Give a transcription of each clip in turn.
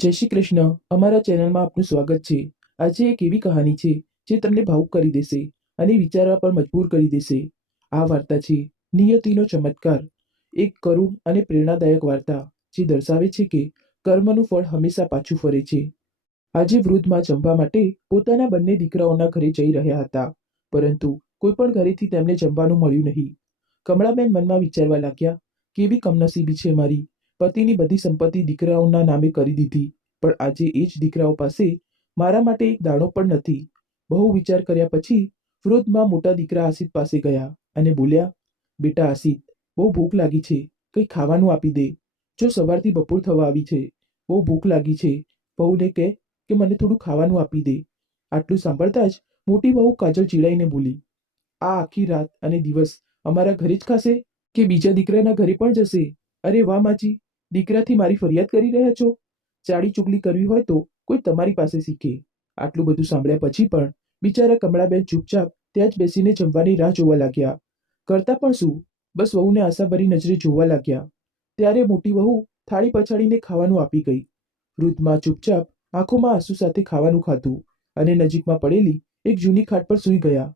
જય શ્રી કૃષ્ણ. અમારા ચેનલમાં આપનું સ્વાગત છે. આજે એક એવી કહાની છે જે તમને ભાવુક કરી દેશે અને વિચારવા પર મજબૂર કરી દેશે. આ વાર્તા છે નિયતિનો ચમત્કાર. એક કરુણ અને પ્રેરણાદાયક વાર્તા જે દર્શાવે છે કે કર્મનું ફળ હંમેશા પાછું ફરે છે. આજે વૃદ્ધ માં જમવા માટે પોતાના બંને દીકરાઓના ઘરે જઈ રહ્યા હતા, પરંતુ કોઈ પણ ઘરેથી તેમને જમવાનું મળ્યું નહીં. કમળાબેન મનમાં વિચારવા લાગ્યા, કેવી કમનસીબી છે મારી. પતિની બધી સંપત્તિ દીકરાઓના નામે કરી દીધી, પણ આજે એ જ દીકરાઓ પાસે મારા માટે એક દાણો પણ નથી. બહુ વિચાર કર્યા પછી વૃદ્ધમાં મોટા દીકરા આસિત પાસે ગયા અને બોલ્યા, બેટા આસિત, બહુ ભૂખ લાગી છે, કંઈ ખાવાનું આપી દે. જો સવારથી બપોર થવા આવી છે, બહુ ભૂખ લાગી છે. વહુને કહે કે મને થોડું ખાવાનું આપી દે. આટલું સાંભળતા જ મોટી વહુ કાજલ ચીડાઈને બોલી, આ આખી રાત અને દિવસ અમારા ઘરે જ ખાશે કે બીજા દીકરાના ઘરે પણ જશે? અરે વાહ માજી, દીકરાથી મારી ફરિયાદ કરી રહ્યા છો? ચાડી ચુગલી કરવી હોય તો કોઈ તમારી પાસે શીખે. આટલું બધું સાંભળ્યા પછી પણ બિચારા કમળાબેન ચૂપચાપ ત્યાં જ બેસીને જમવાની રાહ જોવા લાગ્યા. કરતા પણ શું, બસ વહુને આશાભરી નજરે જોવા લાગ્યા. ત્યારે મોટી વહુ થાળી પછાડીને ખાવાનું આપી ગઈ. વૃદ્ધમાં ચૂપચાપ આંખોમાં આંસુ સાથે ખાવાનું ખાધું અને નજીકમાં પડેલી એક જૂની ખાટ પર સૂઈ ગયા.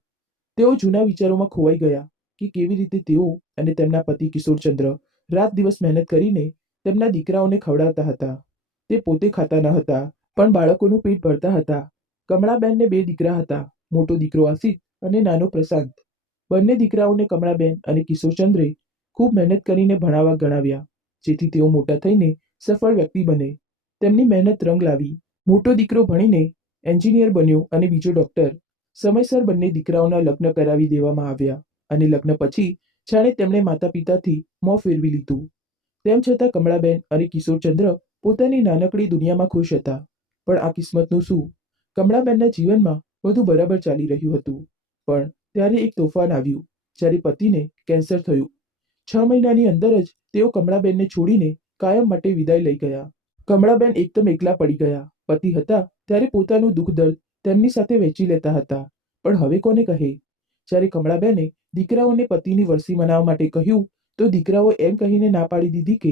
તેઓ જૂના વિચારોમાં ખોવાઈ ગયા કે કેવી રીતે તેઓ અને તેમના પતિ કિશોરચંદ્ર રાત દિવસ મહેનત કરીને તેમના દીકરાઓને ખવડાવતા હતા. તે પોતે ખાતા ન હતા, પણ બાળકોનું પેટ ભરતા હતા. કમળાબેનને બે દીકરા હતા, મોટો દીકરો આસિત અને નાનો પ્રશાંત. બંને દીકરાઓને કમળાબેન અને કિશોરચંદ્રે ખૂબ મહેનત કરીને ભણાવવા ગણાવ્યા, જેથી તેઓ મોટા થઈને સફળ વ્યક્તિ બને. તેમની મહેનત રંગ લાવી. મોટો દીકરો ભણીને એન્જિનિયર બન્યો અને બીજો ડોક્ટર. સમયસર બંને દીકરાઓના લગ્ન કરાવી દેવામાં આવ્યા અને લગ્ન પછી જાણે તેમણે માતા પિતાથી મોં ફેરવી લીધું. તેમ છતાં કમળાબેન અને કિશોરચંદ્ર પોતાની નાનકડી દુનિયામાં ખુશ હતા. પણ આ કિસ્મતનું શું? કમળાબેનના જીવનમાં બધું બરાબર ચાલી રહ્યું હતું, પણ ત્યારે એક તોફાન આવ્યું. જ્યારે પતિને કેન્સર થયું. 6 મહિનાની અંદર જ તેઓ કમળાબેનને છોડીને કાયમ માટે વિદાય લઈ ગયા. કમળાબેન એકદમ એકલા પડી ગયા. પતિ હતા ત્યારે પોતાનું દુઃખ દર્દ તેમની સાથે વહેંચી લેતા હતા, પણ હવે કોને કહે? જ્યારે કમળાબેને દીકરાઓને પતિની વરસી મનાવવા માટે કહ્યું, તો દીકરાઓ એમ કહીને ના પાડી દીધી કે,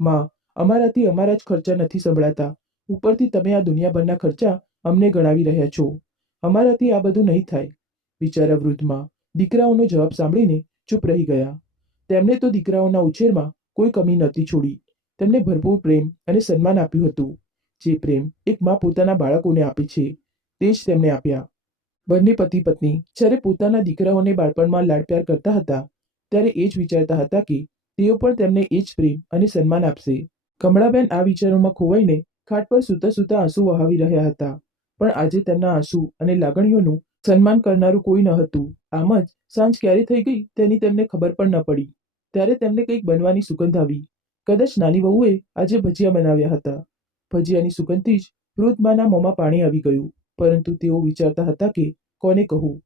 માં, અમારાથી અમારા જ ખર્ચા નથી સંભળાતા, ઉપરથી તમે આ દુનિયાભરના ખર્ચા અમને ગણાવી રહ્યા છો. અમારાથી આ બધું નહીં થાય. બિચારા વૃદ્ધમાં દીકરાઓનો જવાબ સાંભળીને ચૂપ રહી ગયા. તેમણે તો દીકરાઓના ઉછેરમાં કોઈ કમી નહોતી છોડી. તેમને ભરપૂર પ્રેમ અને સન્માન આપ્યું હતું. જે પ્રેમ એક મા પોતાના બાળકોને આપે છે, તે જ તેમને આપ્યા. બંને પતિ પત્ની જ્યારે પોતાના દીકરાઓને બાળપણમાં લાડ પ્યાર કરતા હતા, ત્યારે એ જ વિચારતા હતા કે તેઓ પણ તેમને એ જ પ્રેમ અને સન્માન આપશે. કમળાબેન આ વિચારોમાં ખોવાઈને ખાટ પર સૂતા સૂતા આંસુ વહાવી રહ્યા હતા, પણ આજે તેમના આંસુ અને લાગણીઓનું સન્માન કરનારું કોઈ ન હતું. આમ જ સાંજ ક્યારે થઈ ગઈ તેની તેમને ખબર પણ ન પડી. ત્યારે તેમને કંઈક બનવાની સુગંધ આવી. કદાચ નાની વહુએ આજે ભજીયા બનાવ્યા હતા. ભજીયાની સુગંધથી જ વૃદ્ધમાના મોંમાં પાણી આવી ગયું, પરંતુ તેઓ વિચારતા હતા કે કોને કહું,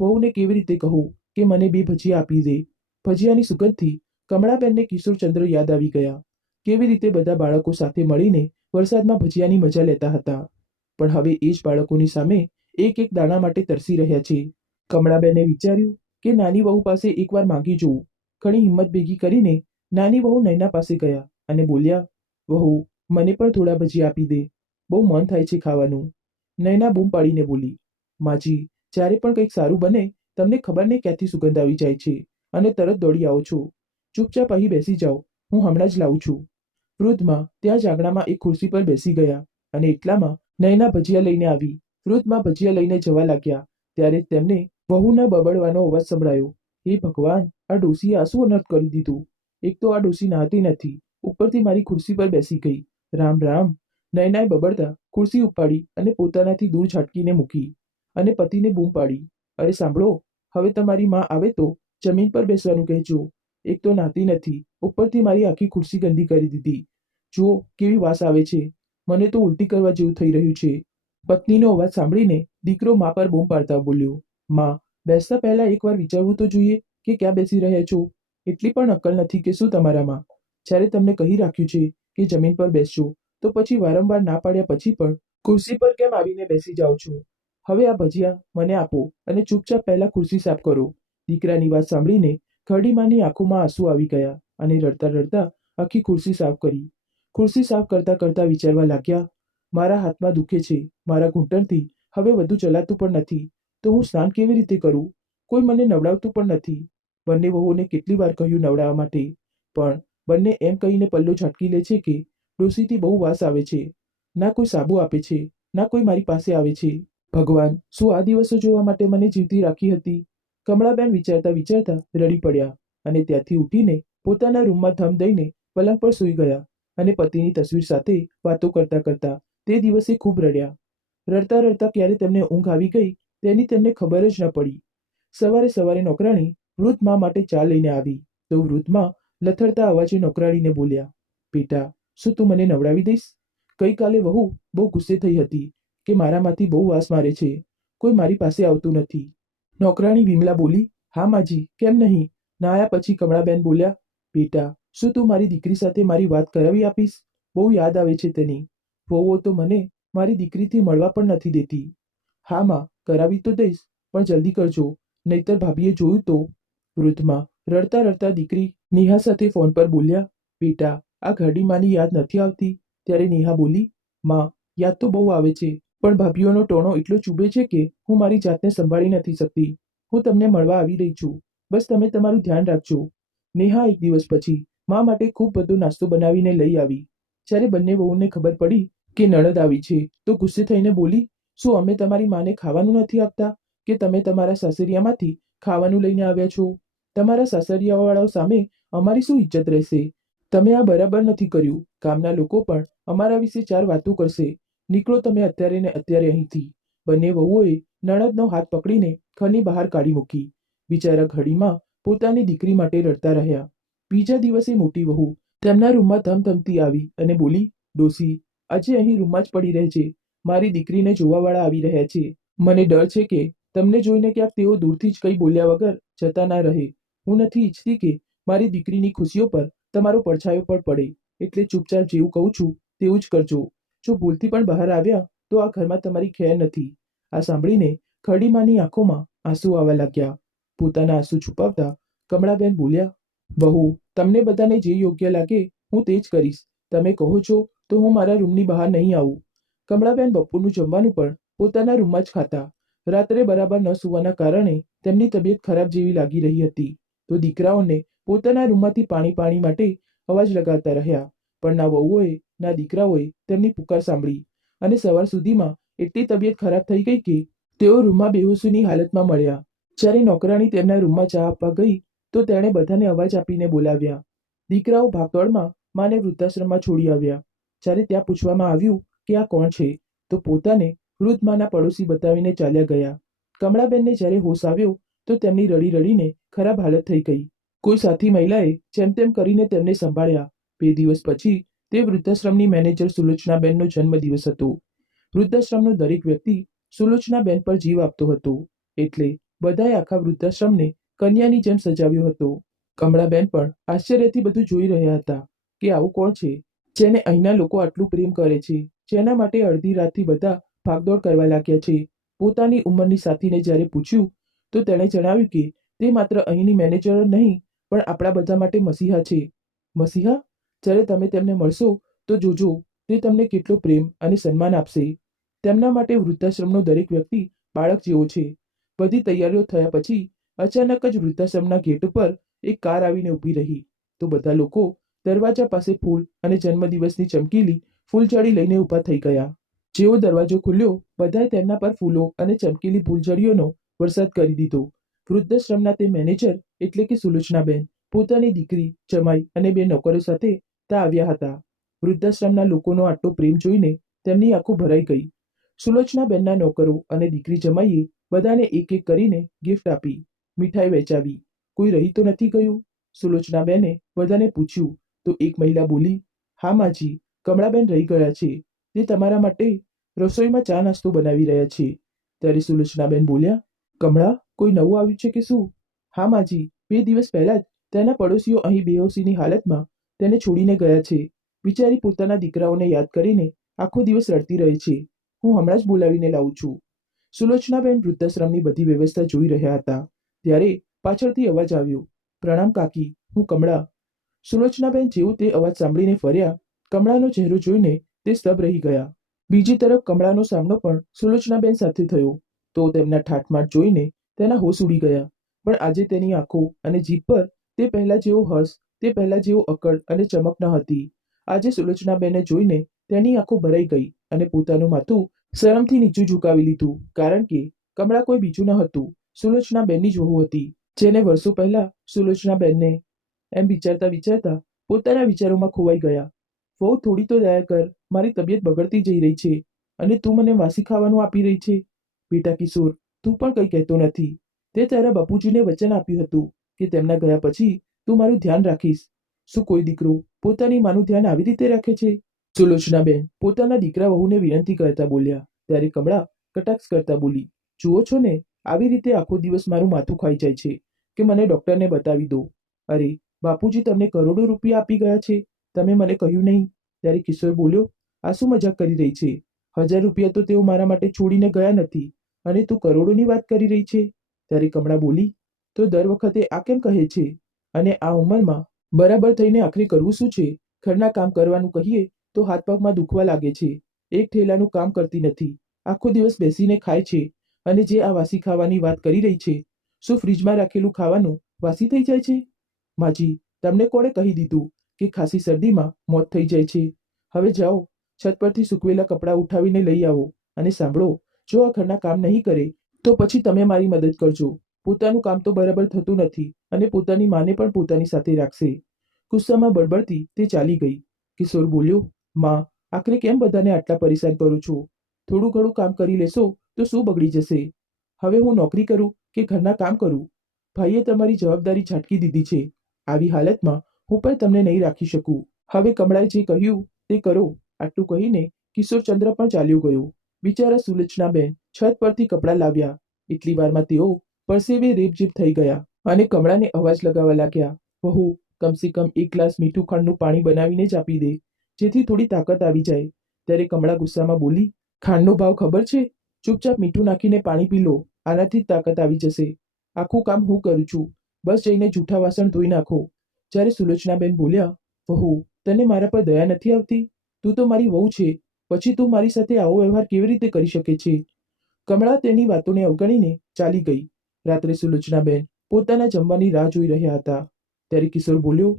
વહુને કેવી રીતે કહું કે મને 2 ભજીયા આપી દે. ભજીયાની સુગંધથી કમળાબેનને કિશોરચંદ્ર યાદ આવી ગયા. કેવી રીતે બધા બાળકો સાથે મળીને વરસાદમાં ભજીયાની મજા લેતા હતા, પણ હવે એ જ બાળકોની સામે એક એક દાણા માટે તરસી રહ્યા છે. કમળાબેને વિચાર્યું કે નાની વહુ પાસે એકવાર માંગી જોવું. ઘણી હિંમત ભેગી કરીને નાની વહુ નૈના પાસે ગયા અને બોલ્યા, વહુ, મને પણ થોડા ભજીયા આપી દે, બહુ મન થાય છે ખાવાનું. નૈના બૂમ પાડીને બોલી, માજી, જ્યારે પણ કંઈક સારું બને તમને ખબર નહીં ક્યાંથી સુગંધ આવી જાય છે અને તરત દોડી આવો છો. ચૂપચાપ અહીં બેસી જાઓ, હું હમણાં જ લાવું છું. વૃદ્ધમાં ત્યાં જ આંગણામાં એક ખુરશી પર બેસી ગયા અને એટલામાં નૈના ભજીયા લઈને આવી. વૃદ્ધમાં ભજીયા લઈને જવા લાગ્યા ત્યારે તેમને વહુના બબડવાનો અવાજ સંભળાયો. હે ભગવાન, આ ડોશીએ આ શું અનર્થ કરી દીધું? એક તો આ ડોશી નહાતી નથી, ઉપરથી મારી ખુરશી પર બેસી ગઈ. રામ રામ. નૈનાએ બબડતા ખુરશી ઉપાડી અને પોતાનાથી દૂર ઝાટકીને મૂકી અને પતિને બૂમ પાડી, અરે સાંભળો, હવે તમારી માં આવે તો જમીન પર બેસવાનું કહેજો. એક તો નહાતી નથી, ઉપરથી મારી આખી ખુરશી ગંદી કરી દીધી. જુઓ કેવી વાસ આવે છે, મને તો ઉલટી કરવા જેવું થઈ રહ્યું છે. પત્નીનો અવાજ સાંભળીને દીકરો મા પર બૂમ પાડતા બોલ્યો, માં, બેસતા પહેલા એકવાર વિચારવું તો જોઈએ કે ક્યાં બેસી રહ્યા છો. એટલી પણ અક્કલ નથી કે શું તમારામાં? જ્યારે તમને કહી રાખ્યું છે કે જમીન પર બેસજો, તો પછી વારંવાર ના પાડ્યા પછી પણ ખુરશી પર કેમ આવીને બેસી જાઓ છો? હવે આ ભજીયા મને આપો અને ચૂપચાપ પહેલા ખુરશી સાફ કરો. દીકરાની વાત સાંભળીને ઘરડીમાની આંખોમાં આંસુ આવી ગયા અને રડતા રડતા આખી ખુરશી સાફ કરી. ખુરશી સાફ કરતા કરતા વિચારવા લાગ્યા, મારા હાથમાં દુખે છે, મારા ઘૂંટણથી હવે વધુ ચલાતું પણ નથી, તો હું સ્નાન કેવી રીતે કરું? કોઈ મને નવડાવતું પણ નથી. બંને વહુઓને કેટલી વાર કહ્યું નવડાવવા માટે, પણ બંને એમ કહીને પલ્લો ઝાટકી લે છે કે ડોશીથી બહુ વાસ આવે છે. ના કોઈ સાબુ આપે છે, ના કોઈ મારી પાસે આવે છે. ભગવાન, શું આ દિવસો જોવા માટે મને જીવતી રાખી હતી? કમળાબેન વિચારતા વિચારતા રડી પડ્યા અને ત્યાંથી ઉઠીને પોતાના રૂમમાં ધમ દઈને પલંગ પર સૂઈ ગયા અને પતિની તસવીર સાથે વાતો કરતા કરતા તે દિવસે ખૂબ રડ્યા. રડતા રડતા ક્યારે તેમને ઊંઘ આવી ગઈ તેની તેમને ખબર જ ન પડી. સવારે સવારે નોકરાણી વૃદ્ધ મા માટે ચા લઈને આવી તો વૃદ્ધ મા લથડતા અવાજે નોકરાણીને બોલ્યા, બેટા, શું તું મને નવડાવી દઈશ? ગઈકાલે વહુ બહુ ગુસ્સે થઈ હતી કે મારામાંથી બહુ વાસ મારે છે, કોઈ મારી પાસે આવતું નથી. નોકરાણી વિમલા બોલી, હા માજી, કેમ નહીં? નાહ્યા પછી કમળાબેન બોલ્યા, બેટા, શું તું મારી દીકરી સાથે મારી વાત કરાવી આપીશ? બહુ યાદ આવે છે તેની. વહુઓ તો મને મારી દીકરીથી મળવા પણ નથી દેતી. હા માં, કરાવી તો દઈશ, પણ જલ્દી કરજો, નહીતર ભાભીએ જોયું તો. વૃદ્ધમાં રડતા રડતા દીકરી નેહા સાથે ફોન પર બોલ્યા, બેટા, આ ઘરડી માની યાદ નથી આવતી? ત્યારે નેહા બોલી, માં, યાદ તો બહુ આવે છે, પણ ભાભીઓનો ટોણો એટલો ચૂભે છે કે હું મારી જાતને સંભાળી નથી શકતી. હું તમને મળવા આવી રહી છું, બસ તમે તમારું ધ્યાન રાખજો. નેહા એક દિવસ પછી મા માટે ખૂબ બધો નાસ્તો બનાવીને લઈ આવી. જ્યારે બંને વહુને ખબર પડી કે નણદ આવી છે તો ગુસ્સે થઈને બોલી, શું અમે તમારી માને ખાવાનું નથી આપતા કે તમે તમારા સાસરિયામાંથી ખાવાનું લઈને આવ્યા છો? તમારા સાસરિયાવાળાઓ સામે અમારી શું ઇજ્જત રહેશે? તમે આ બરાબર નથી કર્યું. ગામના લોકો પણ અમારા વિશે ચાર વાતો કરશે. નીકળો તમે અત્યારે ને અત્યારે અહીંથી. બંને વહુઓએ નણદનો હાથ પકડીને ઘરની બહાર કાઢી મૂકી. બિચારા ઘડીમાં પોતાની દીકરી માટે રડતા રહ્યા. બીજા દિવસે મોટી વહુ તેમના રૂમમાં ધમધમતી આવી અને બોલી, ડોસી, આજે અહીં રૂમમાં જ પડી રહેજે. મારી દીકરીને જોવાવાળા આવી રહ્યા છે. મને ડર છે કે તમને જોઈને ક્યાંક તેઓ દૂરથી જ કંઈ બોલ્યા વગર જતા ના રહે. હું નથી ઈચ્છતી કે મારી દીકરીની ખુશીઓ પર તમારો પડછાયો પણ પડે, એટલે ચૂપચાપ જેવું કહું છું તેવું જ કરજો. જો ભૂલથી પણ બહાર આવ્યા તો આ ઘરમાં તમારી ખેર નથી. આ સાંભળીને ખડીમાની આંખોમાં આંસુ આવવા લાગ્યા. પોતાના આંસુ છુપાવતા કમળાબેન બોલ્યા, બહુ, તમને બધાને જે યોગ્ય લાગે હું તે જ કરીશ. તમે કહો છો તો હું મારા રૂમની બહાર નહીં આવું. કમળાબેન બપોરનું જમવાનું પણ પોતાના રૂમમાં જ ખાતા. રાત્રે બરાબર ન સૂવાના કારણે તેમની તબિયત ખરાબ જેવી લાગી રહી હતી, તો દીકરાઓને પોતાના રૂમમાંથી પાણી પાણી માટે અવાજ લગાવતા રહ્યા, પણ ના વહુઓએ ના દીકરાઓએ તેમની પુકાર સાંભળી અને સવાર સુધીમાં એટલી તબિયત ખરાબ થઈ ગઈ કે તેઓ રૂમમાં બેહોશીની હાલતમાં મળ્યા. જ્યારે નોકરાણી તેમના રૂમમાં ચા આપવા ગઈ તો તેણે બધાને અવાજ આપીને બોલાવ્યા. દીકરાઓ ભાગદોડમાં માને વૃદ્ધાશ્રમમાં છોડી આવ્યા. જ્યારે ત્યાં પૂછવામાં આવ્યું કે આ કોણ છે, તો પોતાને વૃદ્ધ માના પડોશી બતાવીને ચાલ્યા ગયા. કમળાબેનને જ્યારે હોશ આવ્યો તો તેમની રડી રડીને ખરાબ હાલત થઈ ગઈ. કોઈ સાથી મહિલાએ જેમ તેમ કરીને તેમને સંભાળ્યા. 2 દિવસ પછી તે વૃદ્ધાશ્રમની મેનેજર સુલોચનાબેનનો જન્મદિવસ હતો. વૃદ્ધાશ્રમનો દરેક વ્યક્તિ સુલોચનાબેન પર જીવ આપતો હતો, એટલે બધાએ આખા વૃદ્ધાશ્રમને કન્યાની જેમ સજાવ્યો હતો. કમળાબેન પણ આશ્ચર્યથી બધું જોઈ રહ્યા હતા કે આવું કોણ છે જેને અહીંના લોકો આટલું પ્રેમ કરે છે, જેના માટે અડધી રાતથી બધા ભાગદોડ કરવા લાગ્યા છે. પોતાની ઉંમરની સાથીને જ્યારે પૂછ્યું તો તેણે જણાવ્યું કે તે માત્ર અહીંની મેનેજર જ નહીં પણ આપણા બધા માટે મસીહા છે. મસીહા? જ્યારે તમે તેમને મળશો તો જોજો તે તમને કેટલો પ્રેમ અને સન્માન આપશે. તેમના માટે વૃદ્ધાશ્રમનો દરેક વ્યક્તિ બાળક જેવો છે. બધી તૈયારીઓ થયા પછી અચાનક જ વૃદ્ધાશ્રમના ગેટ ઉપર એક કાર આવીને ઊભી રહી, તો બધા લોકો દરવાજા પાસે ફૂલ અને જન્મદિવસની ચમકીલી ફૂલઝડી લઈને ઊભા થઈ ગયા. જેવો દરવાજો ખુલ્યો, બધાએ તેમના પર ફૂલો અને ચમકીલી ફૂલઝડીઓનો વરસાદ કરી દીધો. વૃદ્ધાશ્રમના તે મેનેજર એટલે કે સુલોચનાબેન પોતાની દીકરી, જમાઈ અને 2 નોકરો સાથે ત્યાં આવ્યા હતા. વૃદ્ધાશ્રમના લોકોનો આટલો પ્રેમ જોઈને તેમની આંખો ભરાઈ ગઈ. સુલોચનાબેનના નોકરો અને દીકરી જમાઈએ બધાને એક એક કરીને ગિફ્ટ આપી, મીઠાઈ વહેંચાવી. કોઈ રહી તો નથી ગયું? સુલોચનાબેને બધાને પૂછ્યું તો એક મહિલા બોલી, હા માજી, કમળાબેન રહી ગયા છે. તે તમારા માટે રસોઈમાં ચા નાસ્તો બનાવી રહ્યા છે. ત્યારે સુલોચનાબેન બોલ્યા, કમળા, કોઈ નવું આવ્યું છે કે શું? હા માજી, 2 દિવસ પહેલા જ તેના પડોશીઓ અહીં બેહોશીની હાલતમાં તેને છોડીને ગયા છે. બિચારી પોતાના દીકરાઓને યાદ કરીને આખો દિવસ રડતી રહે છે. હું હમણાં જ બોલાવીને લાવું છું. સુલોચનાબેન વૃદ્ધાશ્રમની બધી વ્યવસ્થા જોઈ રહ્યા હતા ત્યારે પાછળથી અવાજ આવ્યો, પ્રણામ કાકી, હું કમળા. સુલોચનાબેન જેવું તે અવાજ સાંભળીને ફર્યા. કમળાનો ચહેરો જોઈને તે સ્તબ્ધ રહી ગયા. બીજી તરફ કમળાનો સામનો પણ સુલોચનાબેન સાથે થયો તો તેમના ઠાઠમાઠ જોઈને તેના હોશ ઉડી ગયા. પણ આજે તેની આંખો અને જીભ પર તે પહેલા જેવો હર્ષ, તે પહેલા જેવો અકળ અને ચમક ન હતી. આજે સુલોચનાબેનને જોઈને તેની આંખો ભરાઈ ગઈ અને પોતાનું માથું શરમથી નીચું ઝુકાવી લીધું, કારણ કે કમળા કોઈ બીજું ન હતું, સુલોચનાબેનની જ વહુ હતી, જેને વર્ષો પહેલા સુલોચનાબેનને એમ વિચારતા વિચારતા પોતાના વિચારોમાં ખોવાઈ ગયા. વહુ, થોડી તો દયા કર, મારી તબિયત બગડતી જઈ રહી છે અને તું મને વાસી ખાવાનું આપી રહી છે. બેટા કિશોર, તું પણ કંઈ કહેતો નથી. તે તારા બાપુજીને વચન આપ્યું હતું કે તેમના ગયા પછી તું મારું ધ્યાન રાખીશ. શું કોઈ દીકરો પોતાની માનું ધ્યાન આવી રીતે રાખે છે? સુલોચનાબેન પોતાના દીકરા વહુને વિનંતી કરતા બોલ્યા, ત્યારે કમળા કટાક્ષ કરતા બોલી, જુઓ છો ને, આવી રીતે આખો દિવસ મારું માથું ખાઈ જાય છે કે મને ડૉક્ટરને બતાવી દો. અરે બાપુજી તમને કરોડો રૂપિયા આપી ગયા છે, તમે મને કહ્યું નહીં. ત્યારે કિશોર બોલ્યો, આ શું મજાક કરી રહી છે? 1000 રૂપિયા તો તેઓ મારા માટે છોડીને ગયા નથી અને તું કરોડોની વાત કરી રહી છે. ત્યારે કમળા બોલી, તો દર વખતે આ કેમ કહે છે? અને આ ઉંમરમાં બરાબર થઈને આખરે કરવું શું છે? ઘરના કામ કરવાનું કહીએ તો હાથ પગમાં દુખવા લાગે છે. એક ઠેલાનું કામ કરતી નથી, આખો દિવસ બેસીને ખાય છે. અને જે આ વાસી ખાવાની વાત કરી રહી છે, શું ફ્રીજમાં રાખેલું ખાવાનું વાસી થઈ જાય છે? માજી, તમને કોણે કહી દીધું કે ખાંસી શરદીમાં મોત થઈ જાય છે? હવે જાઓ, છત પરથી સૂકવેલા કપડાં ઉઠાવીને લઈ આવો. અને સાંભળો, જો આ ઘરના કામ નહીં કરે તો પછી તમે મારી મદદ કરજો. પોતાનું કામ તો બરાબર થતું નથી અને પોતાની માને પણ પોતાની સાથે રાખશે. ગુસ્સામાં બળબડતી તે ચાલી ગઈ. કિશોર બોલ્યો, માં, આખરે કેમ બધાને આટલા પરેશાન કરો છો? થોડું ઘણું કામ કરી લેશો તો શું બગડી જશે? હવે હું નોકરી કરું કે ઘરના કામ કરું? ભાઈએ તમારી જવાબદારી ઝાટકી દીધી છે. આવી હાલતમાં હું પણ તમને નહીં રાખી શકું. હવે કમળાએ જે કહ્યું તે કરો. આટલું કહીને કિશોરચંદ્ર પણ ચાલ્યો ગયો. બિચારા સુલોચનાબેન છત પરથી કપડાં લાવ્યા એટલી વારમાં તેઓ પરસેવે રેબઝેબ થઈ ગયા અને કમળાને અવાજ લગાવવા લાગ્યા, વહુ, કમસે કમ એક ગ્લાસ મીઠું ખાંડનું પાણી બનાવીને જ આપી દે, જેથી થોડી તાકાત આવી જાય. ત્યારે કમળા ગુસ્સામાં બોલી, ખાંડનો ભાવ ખબર છે? ચૂપચાપ મીઠું નાખીને પાણી પી લો, આનાથી જ તાકાત આવી જશે. આખું કામ હું કરું છું, બસ જઈને જૂઠા વાસણ ધોઈ નાખો. જ્યારે સુલોચનાબેન બોલ્યા, વહુ, તને મારા પર દયા નથી આવતી? તું તો મારી વહુ છે, પછી તું મારી સાથે આવો વ્યવહાર કેવી રીતે કરી શકે છે? કમળા તેની વાતોને અવગણીને ચાલી ગઈ. રાત્રે સુલોચનાબેન પોતાના જમવાની રાહ જોઈ રહ્યા હતા. ત્યારે કિશોર બોલ્યો,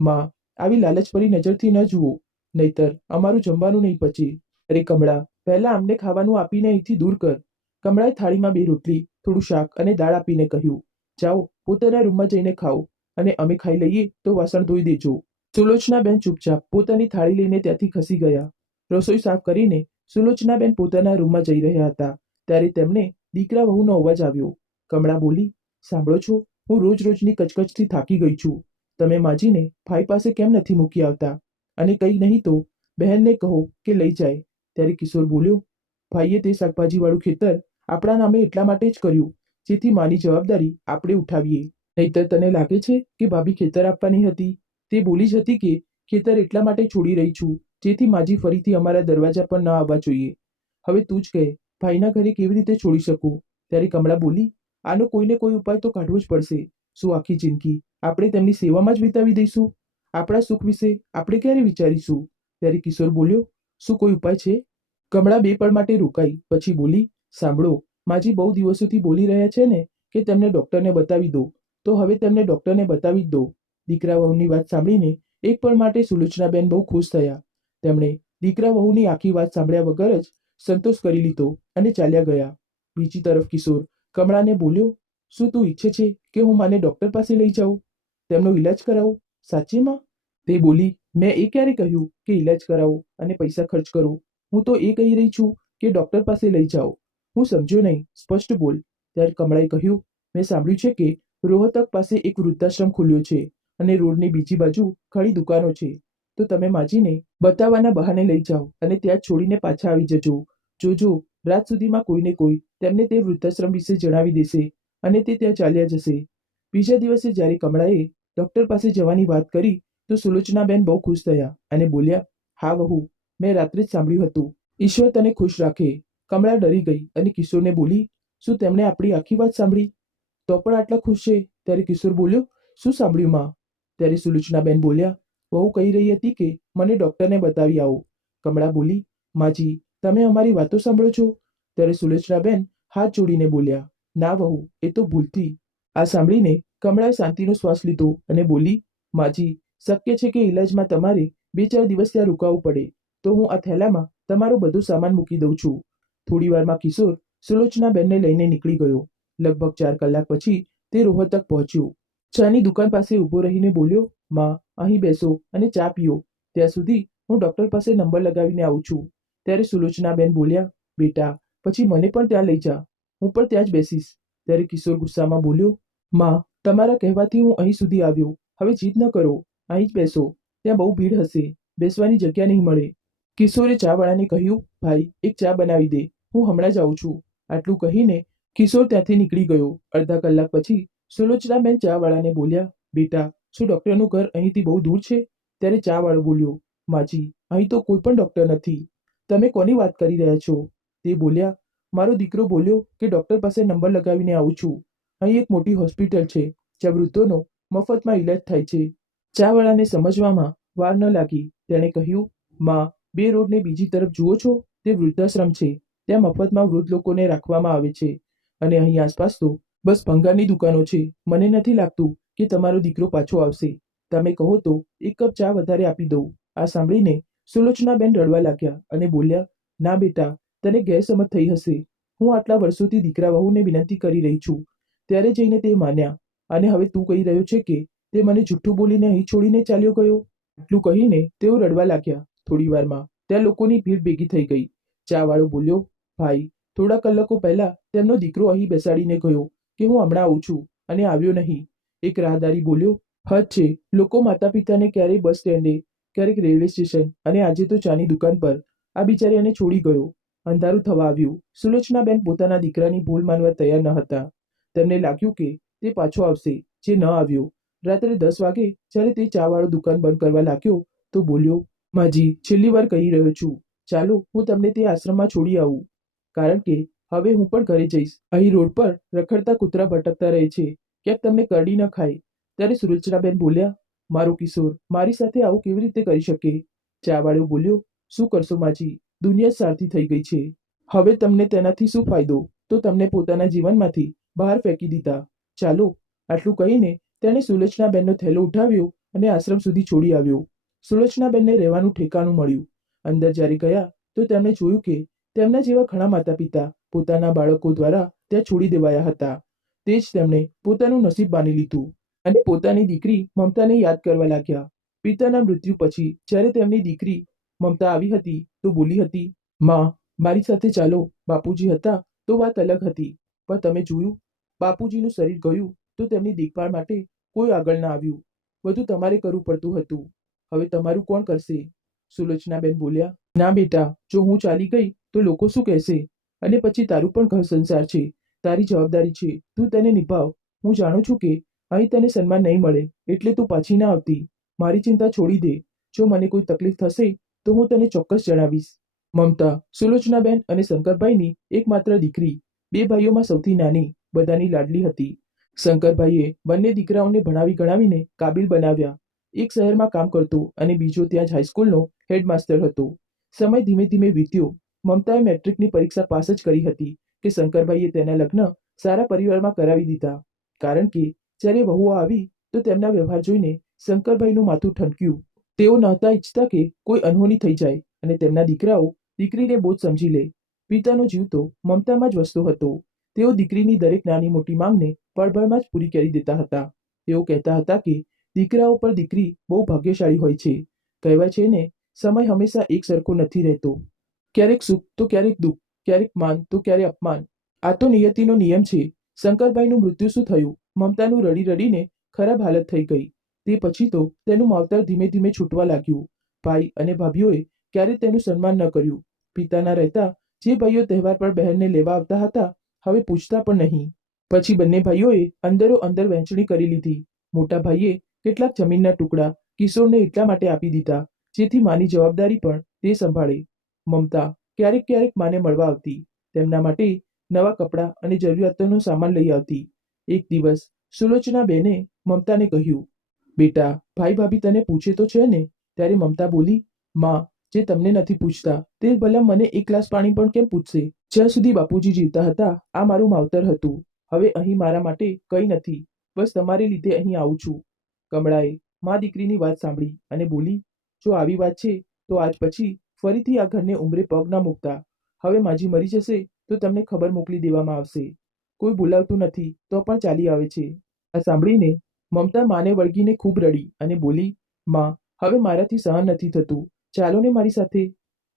માં, આવી લાલચભરી નજરથી ન જુઓ, નહીતર અમારું જમવાનું નહીં પચે. અરે કમળા, પહેલા અમને ખાવાનું આપીને અહીંથી દૂર કર. કમળાએ થાળીમાં 2 રોટલી, થોડું શાક અને દાળ આપીને કહ્યું, જાઓ, પોતાના રૂમમાં જઈને ખાઓ અને અમે ખાઈ લઈએ તો વાસણ ધોઈ દેજો. સુલોચનાબેન ચૂપચાપ પોતાની થાળી લઈને ત્યાંથી ખસી ગયા. રસોઈ સાફ કરીને સુલોચનાબેન પોતાના રૂમમાં જઈ રહ્યા હતા ત્યારે તેમને દીકરા વહુનો અવાજ આવ્યો. કમળા બોલી, સાંભળો છો, હું રોજ રોજની કચકચથી થાકી ગઈ છું. તમે માજીને ભાઈ પાસે કેમ નથી મૂકી આવતા? અને કંઈ નહીં તો બહેનને કહો કે લઈ જાય. ત્યારે કિશોર બોલ્યો, ભાઈએ તે શાકભાજીવાળું ખેતર આપણા નામે એટલા માટે જ કર્યું જેથી માની જવાબદારી આપણે ઉઠાવીએ. નહીતર તને લાગે છે કે ભાભી ખેતર આપવાની હતી? તે બોલી જ હતી કે ખેતર એટલા માટે છોડી રહી છું જેથી માજી ફરીથી અમારા દરવાજા પર ન આવવા જોઈએ. હવે તું જ કહે, ભાઈના ઘરે કેવી રીતે છોડી શકું? ત્યારે કમળા બોલી, આનો કોઈને કોઈ ઉપાય તો કાઢવો જ પડશે. શું આખી જિંદગી આપણે તેમની સેવામાં જ વિતાવી દઈશું? આપણા સુખ વિશે આપણે ક્યારે વિચારીશું? ત્યારે કિશોર બોલ્યો, શું કોઈ ઉપાય છે? કમળા 2 પળ માટે રોકાઈ, પછી બોલી, સાંભળો, માજી બહુ દિવસોથી બોલી રહ્યા છે ને કે તેમને ડૉક્ટરને બતાવી દો, તો હવે તેમને ડૉક્ટરને બતાવી જ દો. દીકરા વહુની વાત સાંભળીને એક પળ માટે સુલોચનાબેન બહુ ખુશ થયા. તેમણે દીકરા વહુની આખી વાત સાંભળ્યા વગર જ સંતોષ કરી લીધો અને ચાલ્યા ગયા. બીજી તરફ કિશોર કમળાને બોલ્યો, શું તું ઈચ્છે છે કે હું માને ડૉક્ટર પાસે લઈ જાઉં, તેમનો ઈલાજ કરાવું? સાચીમાં? તે બોલી, મેં એ ક્યારે કહ્યું કે ઈલાજ કરાવો અને પૈસા ખર્ચ કરો? હું તો એ કહી રહી છું કે ડૉક્ટર પાસે લઈ જાઓ. હું સમજ્યો નહીં, સ્પષ્ટ બોલ. ત્યારે કમળાએ કહ્યું, મેં સાંભળ્યું છે કે રોહતક પાસે એક વૃદ્ધાશ્રમ ખુલ્યો છે અને રોડની બીજી બાજુ ઘણી દુકાનો છે. તો તમે માજીને બતાવવાના બહાને લઈ જાઓ અને ત્યાં છોડીને પાછા આવી જજો. જોજો, રાત સુધીમાં કોઈને કોઈ તેમને તે વૃદ્ધાશ્રમ વિશે જણાવી દેશે અને તે ત્યાં ચાલ્યા જશે. બીજા દિવસે જ્યારે કમળાએ ડૉક્ટર પાસે જવાની વાત કરી તો સુલોચનાબેન બહુ ખુશ થયા અને બોલ્યા, હા વહુ, મેં રાત્રે જ સાંભળ્યું હતું. ઈશ્વર તને ખુશ રાખે. કમળા ડરી ગઈ અને કિશોરને બોલી, શું તેમણે આપણી આખી વાત સાંભળી? તો પણ આટલા ખુશ છે? ત્યારે કિશોર બોલ્યો, શું સાંભળ્યું માં? ત્યારે સુલોચનાબેન બોલ્યા, વહુ કહી રહી હતી કે મને ડૉક્ટરને બતાવી આવો. કમળા બોલી, માજી, તમે અમારી વાતો સાંભળો છો? ત્યારે સુલોચનાબેન હાથ જોડીને બોલ્યા, ના વહુ, એ તો ભૂલથી. આ સાંભળીને કમળાએ શાંતિનો શ્વાસ લીધો અને બોલી, માજી, શક્ય છે કે ઇલાજમાં તમારે 2-4 દિવસ ત્યાં રોકાવું પડે, તો હું આ થેલામાં તમારો બધો સામાન મૂકી દઉં છું. થોડી વારમાં કિશોર સુલોચનાબેનને લઈને નીકળી ગયો. લગભગ 4 કલાક પછી તે રોહતક પહોંચ્યો. ચાની દુકાન પાસે ઊભો રહીને બોલ્યો, માં, અહીં બેસો અને ચા પીઓ. ત્યાં સુધી હું ડૉક્ટર પાસે નંબર લગાવીને આવું છું. ત્યારે સુલોચનાબેન બોલ્યા, બેટા, પછી મને પણ ત્યાં લઈ જા, હું પણ ત્યાં જ બેસીશ. ત્યારે કિશોર ગુસ્સામાં બોલ્યો, માં, તમારા કહેવાથી હું અહીં સુધી આવ્યો, હવે જીદ ન કરો, અહીં જ બેસો. ત્યાં બહુ ભીડ હશે, બેસવાની જગ્યા નહીં મળે. કિશોરે ચાવાળાને કહ્યું, ભાઈ, એક ચા બનાવી દે, હું હમણાં જ આવું છું. આટલું કહીને કિશોર ત્યાંથી નીકળી ગયો. અડધા કલાક પછી સુલોચનાબેન ચાવાળાને બોલ્યા, બેટા, શું ડૉક્ટરનું ઘર અહીંથી બહુ દૂર છે? ત્યારે ચાવાળો બોલ્યો, માજી, અહીં તો કોઈ પણ ડૉક્ટર નથી. તમે કોની વાત કરી રહ્યા છો? તે બોલ્યા, મારો દીકરો બોલ્યો કે ડૉક્ટર પાસે નંબર લગાવીને આવું છું. અહીં એક મોટી હોસ્પિટલ છે, જ્યાં વૃદ્ધોનો મફતમાં ઇલાજ થાય છે. ચાવાળાને સમજવામાં વાર ન લાગી. તેણે કહ્યું, માં, 2 રોડને બીજી તરફ જુઓ છો? તે વૃદ્ધાશ્રમ છે. ત્યાં મફતમાં વૃદ્ધ લોકોને રાખવામાં આવે છે. અને અહીં આસપાસ તો બસ ભંગારની દુકાનો છે. મને નથી લાગતું કે તમારો દીકરો પાછો આવશે. તમે કહો તો 1 કપ ચા વધારે આપી દઉં. આ સાંભળીને સુલોચનાબેન રડવા લાગ્યા અને બોલ્યા, ના બેટા, તને ગેરસમજ થઈ હશે. હું આટલા વર્ષોથી દીકરા વહુને વિનંતી કરી રહી છું, ત્યારે જઈને તે માન્યા, અને હવે તું કહી રહ્યો છે કે તે મને જૂઠું બોલીને અહીં છોડીને ચાલ્યો ગયો? આટલું કહીને તેઓ રડવા લાગ્યા. થોડી વારમાં ત્યાં લોકોની ભીડ ભેગી થઈ ગઈ. ચાવાળો બોલ્યો, ભાઈ, થોડા કલાકો પહેલા તેમનો દીકરો અહીં બેસાડીને ગયો કે હું હમણાં આવું છું, અને આવ્યો નહીં. એક રાહદારી બોલ્યો, હદ છે, લોકો માતા પિતાને ક્યારેય બસ સ્ટેન્ડે, ક્યારેક રેલવે સ્ટેશન, અને આજે તો ચાની દુકાન પર. આ બિચારીને છોડી ગયો. અંધારું થવા આવ્યું. સુલોચનાબેન પોતાના દીકરાની ભૂલ માનવા તૈયાર ન હતા. તેમને લાગ્યું કે તે પાછો આવશે, જે ન આવ્યો. રાત્રે 10 વાગે જ્યારે તે ચાવાળો દુકાન બંધ કરવા લાગ્યો તો બોલ્યો, માજી, છેલ્લી વાર કહી રહ્યો છું, ચાલો હું તમને તે આશ્રમમાં છોડી આવું, કારણ કે હવે હું પણ ઘરે જઈશ. અહીં રોડ પર રખડતા કૂતરા ભટકતા રહે છે, ક્યાંક તમને કરડી ન ખાય. ત્યારે સુલોચનાબેન બોલ્યા, મારો કિશોર મારી સાથે આવું કેવી રીતે કરી શકે? ચાવાળો બોલ્યો, શું કરશો માજી, દુનિયા જ સારથી થઈ ગઈ છે. હવે તમને તેનાથી શું ફાયદો? તો તમને પોતાના જીવનમાંથી બહાર ફેંકી દીધા. ચાલો. આટલું કહીને તેણે સુલોચનાબેનનો થેલો ઉઠાવ્યો અને આશ્રમ સુધી છોડી આવ્યો. સુલોચનાબેનને રહેવાનું ઠેકાણું મળ્યું. અંદર જ્યારે ગયા તો તેમણે જોયું કે તેમના જેવા ઘણા માતા પિતા પોતાના બાળકો દ્વારા ત્યાં છોડી દેવાયા હતા. તે જ તેમણે પોતાનું નસીબ માની લીધું અને પોતાની દીકરી મમતાને યાદ કરવા લાગ્યા. પિતાના મૃત્યુ પછી જ્યારે તેમની દીકરી મમતા આવી હતી તો બોલી હતી, માં, મારી સાથે ચાલો. બાપુજી હતા તો વાત અલગ હતી, પણ તમે જોયું, બાપુજીનું શરીર ગયું તો તેમની દેખભાળ માટે કોઈ આગળ ના આવ્યું. બધું તમારે કરવું પડતું હતું. હવે તમારું કોણ કરશે? સુલોચનાબેન બોલ્યા, ના બેટા, જો હું ચાલી ગઈ તો લોકો શું કહેશે? અને પછી તારું પણ ઘર સંસાર છે, તારી જવાબદારી છે, તું તેને નિભાવ. હું જાણું છું કે અહીં તને સન્માન નહીં મળે, એટલે તું પાછી ના આવતી. મારી ચિંતા છોડી દે. જો મને કોઈ તકલીફ થશે તો હું તને ચોક્કસ જણાવીશ. મમતા સુલોચનાબેન અને શંકરભાઈની એકમાત્ર દીકરી, 2 ભાઈઓમાં સૌથી નાની, બધાની લાડલી હતી. શંકરભાઈએ બંને દીકરાઓને ભણાવી ગણાવીને કાબિલ બનાવ્યા. એક શહેરમાં કામ કરતો અને બીજો ત્યાં જ હાઈસ્કૂલનો હેડમાસ્ટર હતો. સમય ધીમે ધીમે વીત્યો. મમતાએ મેટ્રિકની પરીક્ષા પાસ જ કરી હતી કે શંકરભાઈએ તેના લગ્ન સારા પરિવારમાં કરાવી દીધા. કારણ કે જ્યારે વહુઓ આવી તો તેમના વ્યવહાર જોઈને શંકરભાઈનું માથું ઠનક્યું. તેઓ નહોતા ઈચ્છતા કે કોઈ અનહોની થઈ જાય અને તેમના દીકરાઓ દીકરીને બોજ સમજી લે. પિતાનો જીવ તો મમતામાં જ વસતો હતો. તેઓ દીકરીની દરેક નાની મોટી માંગને પળભરમાં જ પૂરી કરી દેતા હતા. તેઓ કહેતા હતા કે દીકરાઓ પર દીકરી બહુ ભાગ્યશાળી હોય છે. કહેવાય છે ને, સમય હંમેશા એક સરખો નથી રહેતો. ક્યારેક સુખ તો ક્યારેક દુઃખ, ક્યારેક માન તો ક્યારેક અપમાન. આ તો નિયતિનો નિયમ છે. શંકરભાઈનું મૃત્યુ શું થયું? મમતાનું રડી રડીને ખરાબ હાલત થઈ ગઈ. તે પછી તો તેનું માવતર ધીમે ધીમે છૂટવા લાગ્યું. ભાઈ અને ભાભીઓએ ક્યારેય તેનું સન્માન ન કર્યું. પિતાના રહેતા જે ભાઈઓ તહેવાર પર બહેનને લેવા આવતા હતા, હવે પૂછતા પણ નહીં. પછી બંને ભાઈઓએ અંદરો અંદર વહેંચણી કરી લીધી. મોટા ભાઈએ કેટલાક જમીનના ટુકડા કિશોરને એટલા માટે આપી દીધા જેથી માની જવાબદારી પણ તે સંભાળે. મમતા ક્યારેક ક્યારેક માને મળવા આવતી. તેમના માટે નવા કપડાં અને જરૂરિયાતોનો સામાન લઈ આવતી. એક દિવસ સુલોચનાબેને મમતાને કહ્યું, બેટા, ભાઈ ભાભી તને પૂછે તો છે ને? ત્યારે મમતા બોલી, માં, જે તમને નથી પૂછતા તે ભલા મને એક ગ્લાસ પાણી પણ કેમ પૂછશે? જ્યાં સુધી બાપુજી જીવતા હતા આ મારું માવતર હતું. હવે અહીં મારા માટે કંઈ નથી. બસ તમારે લીધે અહીં આવું છું. કમળાએ મા દીકરીની વાત સાંભળી અને બોલી, જો આવી વાત છે તો આજ પછી ફરીથી આ ઘરને ઉંબરે પગ ન મૂકતા. હવે માજી મરી જશે તો તમને ખબર મોકલી દેવામાં આવશે. કોઈ બોલાવતું નથી તો પણ ચાલી આવે છે. આ સાંભળીને મમતા માને વળગીને ખૂબ રડી અને બોલી, માં, હવે મારાથી સહન નથી થતું. ચાલો ને મારી સાથે.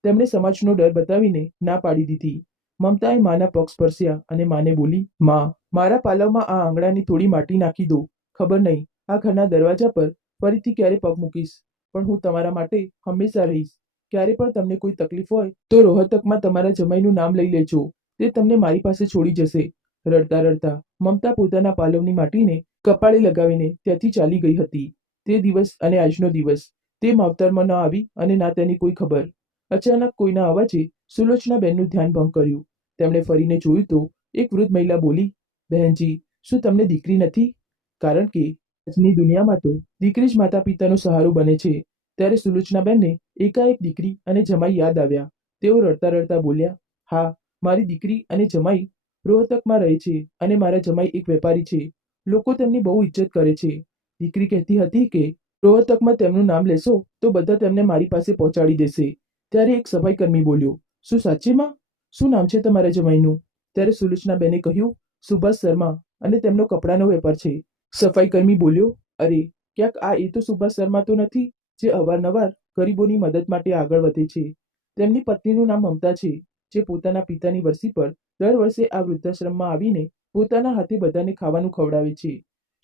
તેમણે સમાજનો ડર બતાવીને ના પાડી દીધી. મમતાએ માના પગ સ્પર્શ્યા અને માને બોલી, માં, મારા પાલવમાં આ આંગણાની થોડી માટી નાખી દો. ખબર નહીં આ ઘરના દરવાજા પર ફરીથી ક્યારે પગ મૂકીશ, પણ હું તમારા માટે હંમેશા રહીશ. ક્યારે પણ તમને કોઈ તકલીફ હોય તો રોહતકમાં તમારા જમાઈનું નામ લઈ લેજો. તે તમને મારી પાસે છોડી જશે. રડતા રડતા મમતા પોતાના પાલવની માટીને કપાળે લગાવીને ત્યાંથી ચાલી ગઈ હતી. તે દિવસ અને આજનો દિવસ તે માવતરમાં ન આવી અને ના તેની કોઈ ખબર. અચાનક કોઈના અવાજે સુલોચનાબેનનું ધ્યાન ભંગ કર્યું. તેમણે ફરીને જોયું તો એક વૃદ્ધ મહિલા બોલી, બહેનજી, શું તમને દીકરી નથી? કારણ કે આજની દુનિયામાં તો દીકરી જ માતા પિતાનો સહારો બને છે. ત્યારે સુલોચનાબેનને એકાએક દીકરી અને જમાઈ યાદ આવ્યા. તેઓ રડતા રડતા બોલ્યા, હા, મારી દીકરી અને જમાઈ રોહતકમાં રહે છે અને મારા જમાઈ એક વેપારી છે. લોકો તેમની બહુ ઇજ્જત કરે છે. દીકરી કહેતી હતી કે રોહતકમાં તેમનું નામ લેશો તો બધા તેમને મારી પાસે પહોંચાડી દેશે. ત્યારે એક સફાઈકર્મી બોલ્યો, શું સાચેમાં? શું નામ છે તમારા જમાઈનું? ત્યારે સુલોચનાબેને કહ્યું, સુભાષ શર્મા, અને તેમનો કપડાનો વેપાર છે. સફાઈકર્મી બોલ્યો, અરે, ક્યાંક આ એ તો સુભાષ શર્મા તો નથી જે અવારનવાર ગરીબોની મદદ માટે આગળ વધે છે? તેમની પત્નીનું નામ મમતા છે, જે પોતાના પિતાની વરસી પર દર વર્ષે આ વૃદ્ધાશ્રમમાં આવીને પોતાના હાથે બધાને ખાવાનું ખવડાવે છે.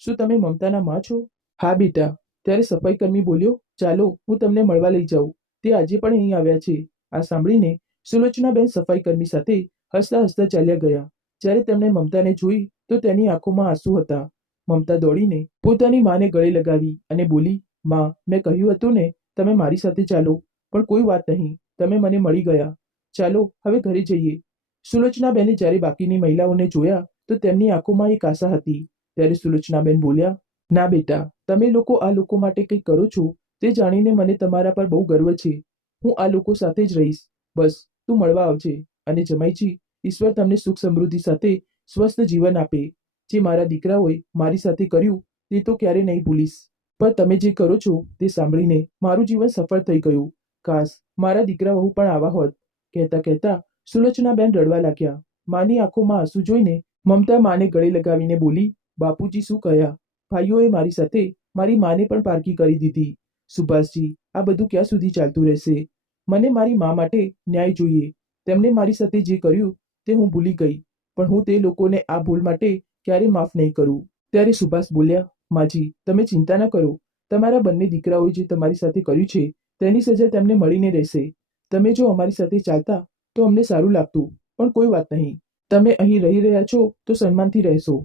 શું તમે મમતાના માં છો? હા બેટા. ત્યારે સફાઈકર્મી બોલ્યો, ચાલો હું તમને મળવા લઈ જાઉં. તે આજે પણ અહીં આવ્યા છે. આ સાંભળીને સુલોચનાબેન સફાઈકર્મી સાથે હસતા હસતા ચાલ્યા ગયા. જ્યારે તેમણે મમતાને જોઈ તો તેની આંખોમાં આંસુ હતા. મમતા દોડીને પોતાની માને ગળે લગાવી અને બોલી, માં, મેં કહ્યું હતું ને તમે મારી સાથે ચાલો, પણ કોઈ વાત નહીં, તમે મને મળી ગયા. ચાલો હવે ઘરે જઈએ. સુલોચનાબેને જ્યારે બાકીની મહિલાઓને જોયા તો તેમની આંખોમાં એક આશા હતી. ત્યારે સુલોચનાબેન બોલ્યા, ના બેટા, તમે લોકો આ લોકો માટે કંઈક કરો છો તે જાણીને મને તમારા પર બહુ ગર્વ છે. હું આ લોકો સાથે જ રહીશ. બસ તું મળવા આવજે. અને જમાઈજી, ઈશ્વર તમને સુખ સમૃદ્ધિ સાથે સ્વસ્થ જીવન આપે. જે મારા દીકરાઓએ મારી સાથે કર્યું તે તો ક્યારે નહીં ભૂલીશ. પણ તમે જે કરો છો તે સાંભળીને મારું જીવન સફળ થઈ ગયું. કાશ મારા દીકરા વહુ પણ આવા હોત. કહેતા કહેતા સુલોચનાબેન રડવા લાગ્યા. માની આંખોમાં આંસુ જોઈને મમતા માને ગળે લગાવીને બોલી, બાપુજી શું કહ્યા? ભાઈઓએ મારી સાથે મારી માને પણ પારકી કરી દીધી. સુભાષજી, આ બધું ક્યાં સુધી ચાલતું રહેશે? મને મારી મા માટે ન્યાય જોઈએ. તેમણે મારી સાથે જે કર્યું તે હું ભૂલી ગઈ, પણ હું તે લોકોને આ ભૂલ માટે ક્યારેય માફ નહીં કરું. ત્યારે સુભાષ બોલ્યા, માજી, તમે ચિંતા ન કરો. તમારા બંને દીકરાઓએ જે તમારી સાથે કર્યું છે તેની સજા તેમને મળીને રહેશે. તમે જો અમારી સાથે ચાલતા તો અમને સારું લાગતું, પણ કોઈ વાત નહીં. તમે અહીં રહી રહ્યા છો તો સન્માનથી રહેશો.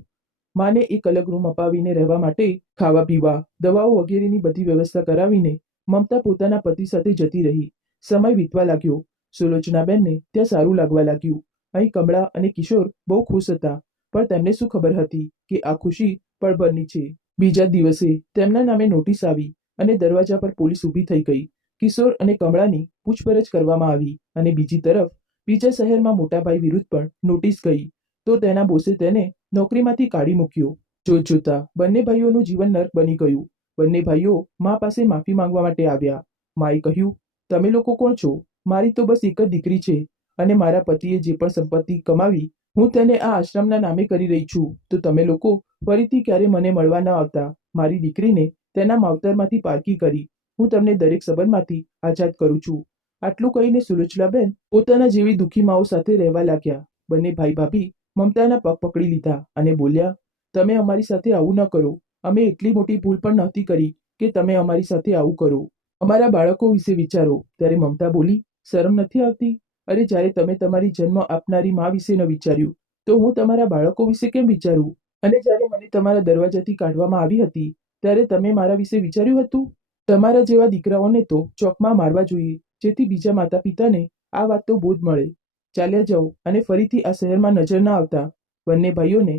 માને એક અલગ રૂમ અપાવીને રહેવા માટે ખાવા પીવા, દવાઓ વગેરેની બધી વ્યવસ્થા કરાવીને મમતા પોતાના પતિ સાથે જતી રહી. સમય વીતવા લાગ્યો. સુલોચનાબેનને ત્યાં સારું લાગવા લાગ્યું. અહીં કમળા અને કિશોર બહુ ખુશ હતા, પણ તેમને શું ખબર હતી કે આ ખુશી પળભરની છે. બીજા દિવસે તેમના નામે નોટિસ આવી અને દરવાજા પર પોલીસ ઊભી થઈ ગઈ. કિશોર અને કમળાની પૂછપરછ કરવામાં આવી અને બીજી તરફ બીજા શહેરમાં મોટાભાઈ વિરુદ્ધ પણ નોટિસ ગઈ તો તેના બોસે તેને નોકરીમાંથી કાઢી મૂક્યો. જોત જોતા બંને ભાઈઓનું જીવન નર્ક બની ગયું. બંને ભાઈઓ મા પાસે માફી માંગવા માટે આવ્યા. માએ કહ્યું, તમે લોકો કોણ છો? મારી તો બસ એક જ દીકરી છે અને મારા પતિએ જે પણ સંપત્તિ કમાવી હું તેને આ આશ્રમના નામે કરી રહી છું. તો તમે લોકો ફરીથી ક્યારે મને મળવા ન આવતા. મારી દીકરીને તેના માવતરમાંથી પારકી કરી હું તમને દરેક સંબંધમાંથી આઝાદ કરું છું. આટલું કહીને સુલોચનાબેન પોતાના જેવી દુઃખી માઓ સાથે રહેવા લાગ્યા. બંને ભાઈ ભાભી મમતાના પગ પકડી લીધા અને બોલ્યા, તમે અમારી સાથે આવું ન કરો. અમે એટલી મોટી ભૂલ પણ નહોતી કરી કે તમે અમારી સાથે આવું કરો. અમારા બાળકો વિશે વિચારો. ત્યારે મમતા બોલી, શરમ નથી આવતી? અરે, જ્યારે તમે તમારી જન્મ આપનારી મા વિશે ન વિચાર્યું તો હું તમારા બાળકો વિશે કેમ વિચારું? અને જ્યારે મને તમારા દરવાજાથી કાઢવામાં આવી હતી ત્યારે તમે મારા વિશે વિચાર્યું હતું? તમારા જેવા દીકરાઓને તો ચોકમાં મારવા જોઈએ, જેથી બીજા માતા પિતાને આ વાતનો બોધ મળે. ચાલ્યા જાઓ અને ફરીથી આ શહેરમાં નજર ના આવતા. બંને ભાઈઓને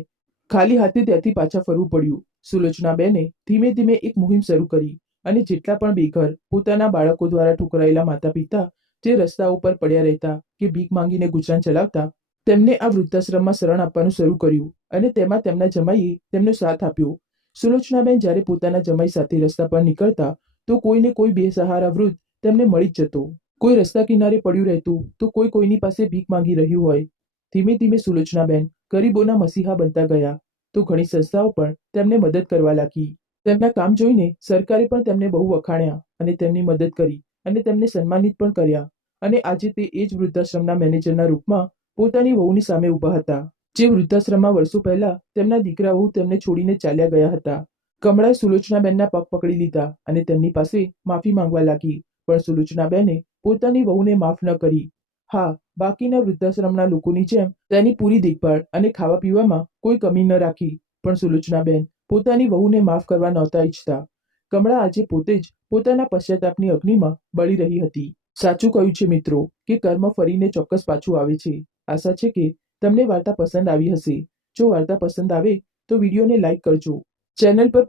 ખાલી હાથે ત્યાંથી પાછા ફરવું પડ્યું. સુલોચનાબેને ધીમે ધીમે એક મુહિમ શરૂ કરી. અને જેટલા પણ બેઘર પોતાના બાળકો દ્વારા ઠુકરાયેલા માતા પિતા જે રસ્તા ઉપર પડ્યા રહેતા કે ભીખ માંગીને ગુજરાન ચલાવતા, તેમને આ વૃદ્ધાશ્રમમાં શરણ આપવાનું શરૂ કર્યું અને તેમાં તેમના જમાઈએ તેમનો સાથ આપ્યો. સુલોચનાબેન જ્યારે પોતાના જમાઈ સાથે રસ્તા પર નીકળતા તો કોઈને કોઈ બેસહારા વૃદ્ધ તેમને મળી જ જતો. કોઈ રસ્તા કિનારે પડ્યું રહેતું તો કોઈ કોઈની પાસે ભીખ માંગી રહ્યું હોય. ધીમે ધીમે સુલોચનાબેન ગરીબોના મસીહા બનતા ગયા તો ઘણી સંસ્થાઓ પણ તેમને મદદ કરવા લાગી. તેમના કામ જોઈને સરકારે પણ તેમને બહુ વખાણ્યા અને તેમની મદદ કરી અને તેમને સન્માનિત પણ કર્યા. અને આજે તે એ જ વૃદ્ધાશ્રમના મેનેજરના રૂપમાં પોતાની વહુની સામે ઊભા હતા, જે વૃદ્ધાશ્રમમાં વર્ષો પહેલા તેમના દીકરા વહુ તેમને છોડીને ચાલ્યા ગયા હતા. કમળાએ સુલોચનાબેનના પગ પકડી લીધા અને તેમની પાસે માફી માંગવા લાગી, પણ સુલોચનાબેને પોતાની વહુને માફ ન કરી. હા, બાકીના વૃદ્ધાશ્રમના લોકોની જેમ તેની પૂરી દેખભાળ અને ખાવા પીવામાં કોઈ કમી ન રાખી, પણ સુલોચનાબેન પોતાની વહુને માફ કરવા નહોતા ઈચ્છતા. કમળા આજે પોતે જ પોતાના પશ્ચાતાપની અગ્નિમાં બળી રહી હતી. સાચું કહ્યું છે મિત્રો કે કર્મ ફરીને ચોક્કસ પાછું આવે છે. આશા છે કે તમને વાર્તા પસંદ આવી હશે. જો વાર્તા પસંદ આવે તો વિડીયોને લાઈક કરજો. ચેનલ પર